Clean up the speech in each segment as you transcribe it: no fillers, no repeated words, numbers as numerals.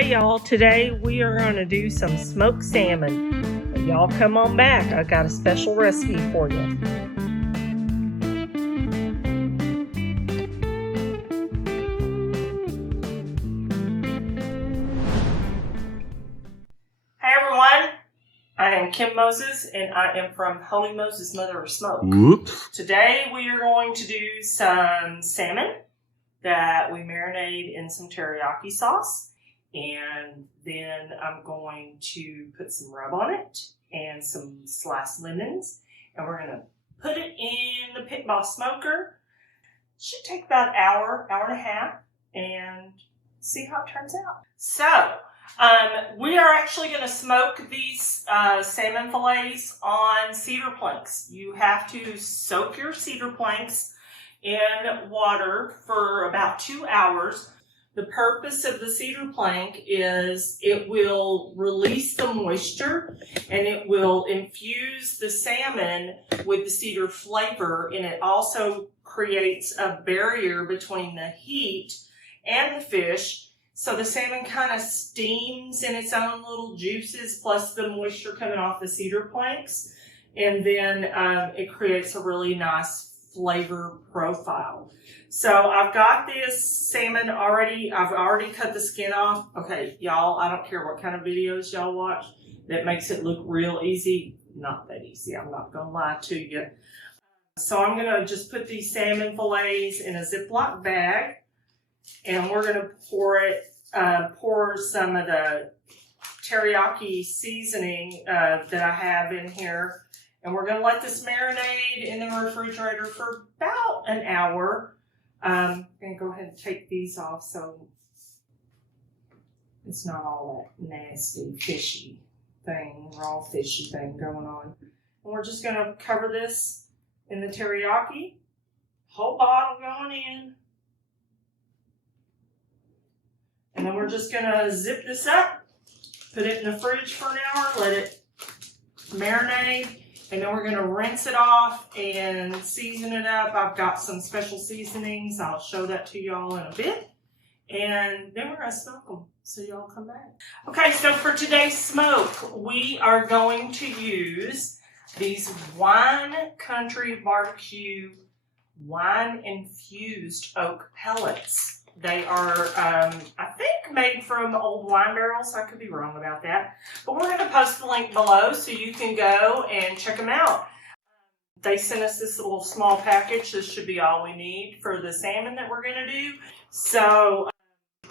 Hey y'all, today we are going to do some smoked salmon. Y'all come on back, I got a special recipe for you. Hey everyone, I am Kim Moses and I am from Holy Moses Mother of Smoke. Whoops. Today we are going to do some salmon that we marinate in some teriyaki sauce. And then I'm going to put some rub on it and some sliced lemons. And we're going to put it in the Pit Boss smoker. Should take about an hour, hour and a half, and see how it turns out. So, we are actually going to smoke these salmon fillets on cedar planks. You have to soak your cedar planks in water for about 2 hours. The purpose of the cedar plank is it will release the moisture and it will infuse the salmon with the cedar flavor, and it also creates a barrier between the heat and the fish, so the salmon kind of steams in its own little juices plus the moisture coming off the cedar planks, and then it creates a really nice flavor profile. So I've got this salmon already. I've already cut the skin off. Okay, y'all, I don't care what kind of videos y'all watch that makes it look real easy. Not that easy, I'm not gonna lie to you. So I'm gonna just put these salmon fillets in a Ziploc bag, and we're gonna pour some of the teriyaki seasoning that I have in here. And we're going to let this marinade in the refrigerator for about an hour. I'm going to go ahead and take these off so it's not all that nasty, fishy thing, raw fishy thing going on. And we're just going to cover this in the teriyaki. Whole bottle going in. And then we're just going to zip this up, put it in the fridge for an hour, let it marinate. And then we're going to rinse it off and season it up. I've got some special seasonings. I'll show that to y'all in a bit. And then we're going to smoke them. So y'all come back. Okay, so for today's smoke, we are going to use these Wine Country BBQ wine-infused oak pellets. They are, I think, made from old wine barrels. I could be wrong about that. But we're going to post the link below so you can go and check them out. They sent us this little small package. This should be all we need for the salmon that we're going to do. So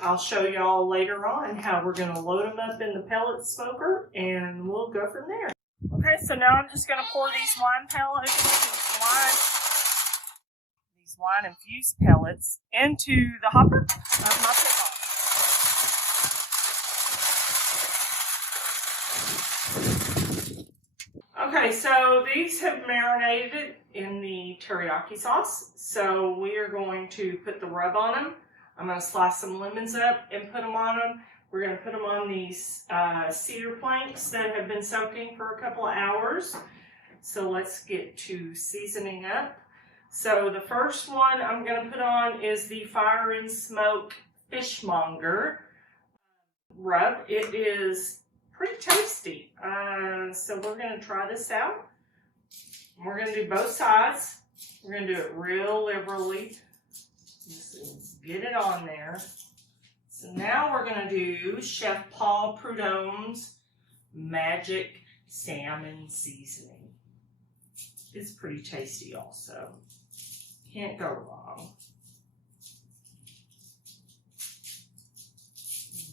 I'll show y'all later on how we're going to load them up in the pellet smoker, and we'll go from there. Okay, so now I'm just going to pour these wine pellets, wine-infused pellets into the hopper of my Pit Boss. Okay, so these have marinated in the teriyaki sauce. So we are going to put the rub on them. I'm going to slice some lemons up and put them on them. We're going to put them on these cedar planks that have been soaking for a couple of hours. So let's get to seasoning up. So the first one I'm going to put on is the Fire and Smoke Fishmonger rub. It is pretty tasty. So we're going to try this out. We're going to do both sides. We're going to do it real liberally. Just get it on there. So now we're going to do Chef Paul Prudhomme's Magic Salmon Seasoning. It's pretty tasty also. Can't go wrong.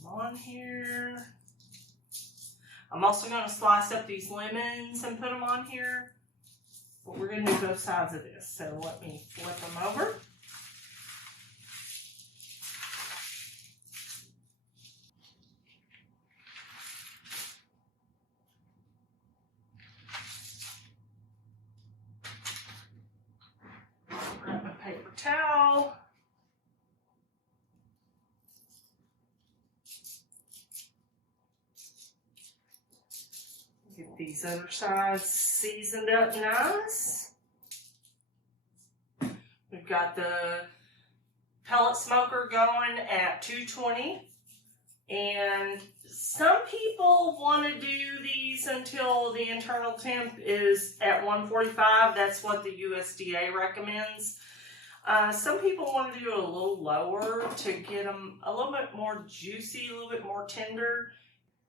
On here. I'm also going to slice up these lemons and put them on here. But we're going to do both sides of this. So let me flip them over. Grab a paper towel. Get these other sides seasoned up nice. We've got the pellet smoker going at 220 And some people want to do these until the internal temp is at 145. That's what the USDA recommends. Some people want to do it a little lower to get them a little bit more juicy, a little bit more tender.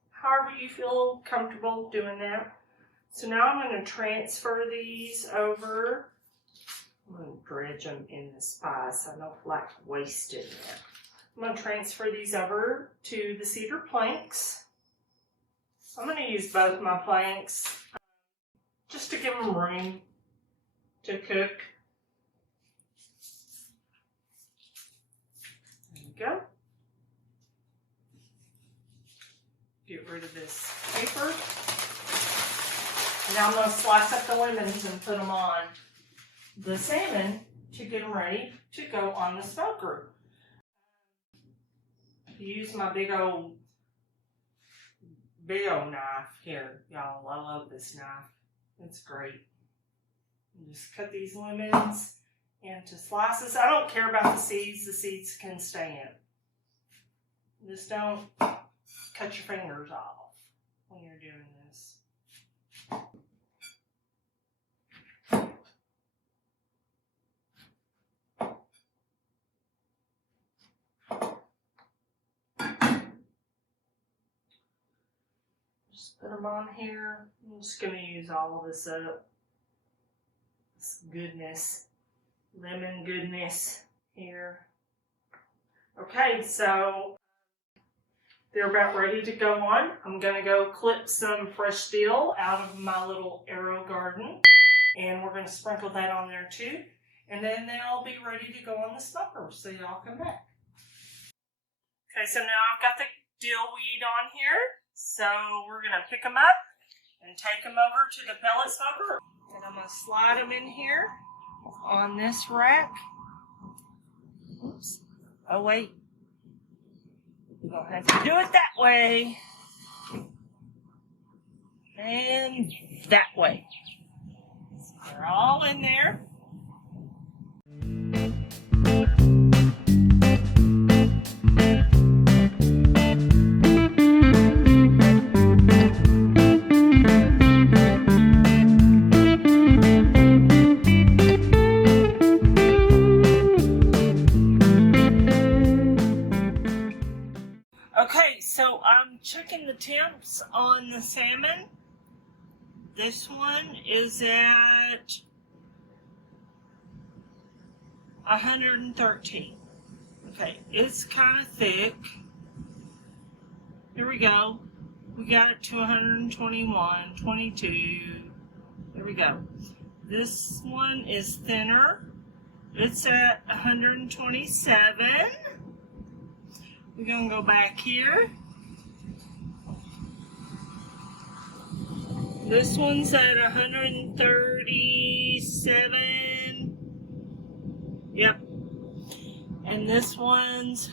However you feel comfortable doing that. So now I'm going to transfer these over. I'm going to dredge them in the spice. I don't like wasting it. I'm going to transfer these over to the cedar planks. I'm going to use both my planks just to give them room to cook. There you go. Get rid of this paper. Now I'm going to slice up the lemons and put them on the salmon to get them ready to go on the smoker. Use my big old knife here, y'all. I love this knife. It's great. And just cut these lemons into slices. I don't care about the seeds. The seeds can stay in. Just don't cut your fingers off when you're doing this. Put them on here. I'm just going to use all of this up. This goodness. Lemon goodness here. Okay, so they're about ready to go on. I'm going to go clip some fresh dill out of my little arrow garden. And we're going to sprinkle that on there too. And then they'll be ready to go on the smoker. So y'all come back. Okay, so now I've got the dill weed on here. So we're going to pick them up and take them over to the pellet smoker. And I'm going to slide them in here on this rack. Oops. Oh, wait. We're going to have to do it that way. And that way. So they're all in there. Okay, so I'm checking the temps on the salmon. This one is at 113. Okay, it's kind of thick. Here we go. We got it to 121, 22. There we go. This one is thinner. It's at 127. We're going to go back here. This one's at 137. Yep. And this one's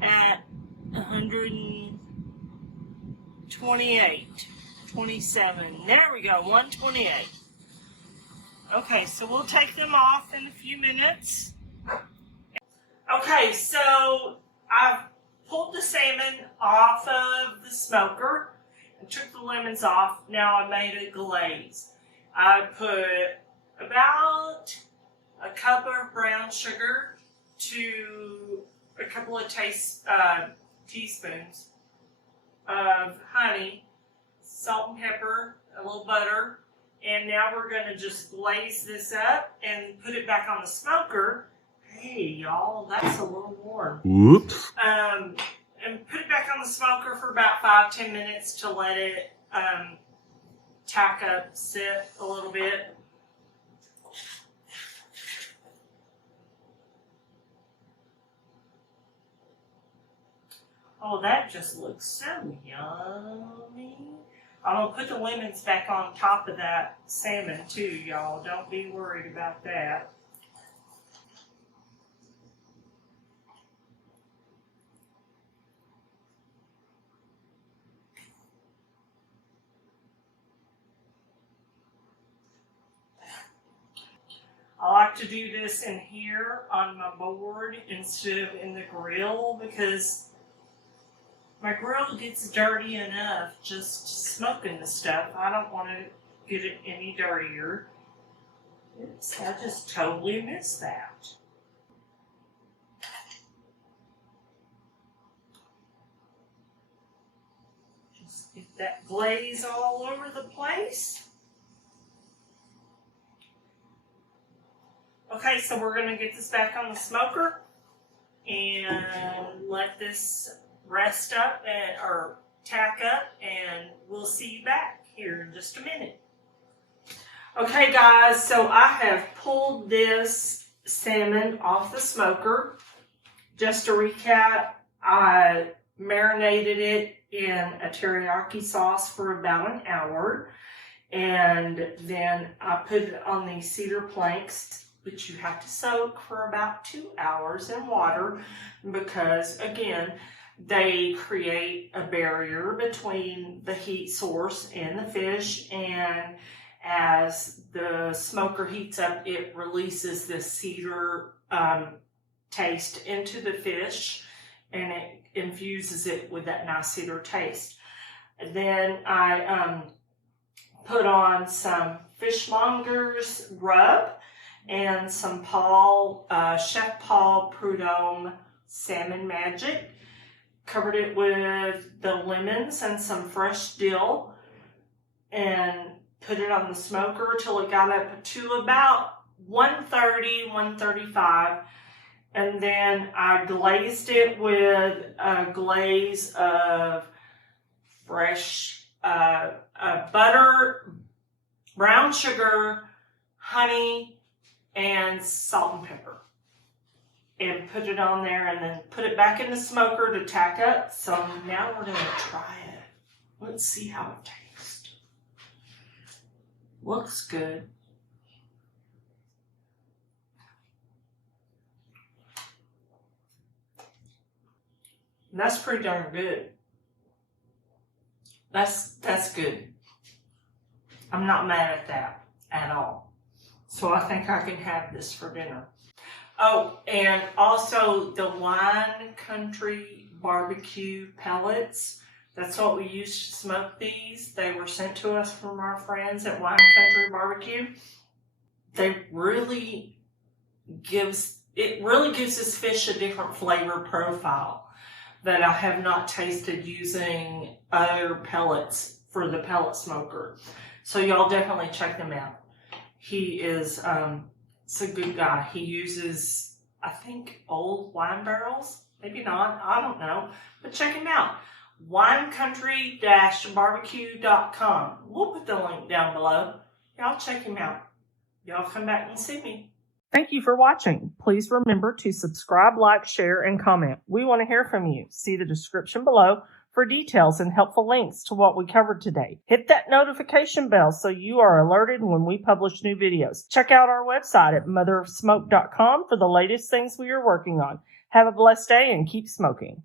at 128, 27. There we go, 128. Okay, so we'll take them off in a few minutes. Okay, so I've pulled the salmon off of the smoker and took the lemons off. Now I made a glaze. I put about a cup of brown sugar to a couple of teaspoons of honey, salt and pepper, a little butter, and now we're going to just glaze this up and put it back on the smoker. Hey, y'all, that's a little warm. Whoops. And put it back on the smoker for about 5-10 minutes to let it tack up, sit a little bit. Oh, that just looks so yummy. I'm going to put the lemons back on top of that salmon too, y'all. Don't be worried about that. I like to do this in here on my board instead of in the grill because my grill gets dirty enough just smoking the stuff. I don't want to get it any dirtier. Oops, I just totally missed that. Just get that glaze all over the place. Okay, so we're going to get this back on the smoker and let this rest up or tack up, and we'll see you back here in just a minute. Okay guys, so I have pulled this salmon off the smoker. Just to recap, I marinated it in a teriyaki sauce for about an hour, and then I put it on these cedar planks, which you have to soak for about 2 hours in water because, again, they create a barrier between the heat source and the fish, and as the smoker heats up, it releases this cedar taste into the fish, and it infuses it with that nice cedar taste. And then I put on some fishmonger's rub and some Chef Paul Prudhomme Salmon Magic. Covered it with the lemons and some fresh dill and put it on the smoker till it got up to about 130, 135. And then I glazed it with a glaze of fresh butter, brown sugar, honey, and salt and pepper. And put it on there and then put it back in the smoker to tack up. So now we're going to try it. Let's see how it tastes. Looks good. That's pretty darn good. That's good. I'm not mad at that at all. So I think I can have this for dinner. Oh, and also the Wine Country BBQ pellets. That's what we used to smoke these. They were sent to us from our friends at Wine Country BBQ. It really gives this fish a different flavor profile that I have not tasted using other pellets for the pellet smoker. So y'all definitely check them out. He is it's a good guy. He uses, I think, old wine barrels. Maybe not. I don't know. But check him out. winecountry-bbq.com. We'll put the link down below. Y'all check him out. Y'all come back and see me. Thank you for watching. Please remember to subscribe, like, share, and comment. We want to hear from you. See the description below for details and helpful links to what we covered today. Hit that notification bell so you are alerted when we publish new videos. Check out our website at motherofsmoke.com for the latest things we are working on. Have a blessed day and keep smoking.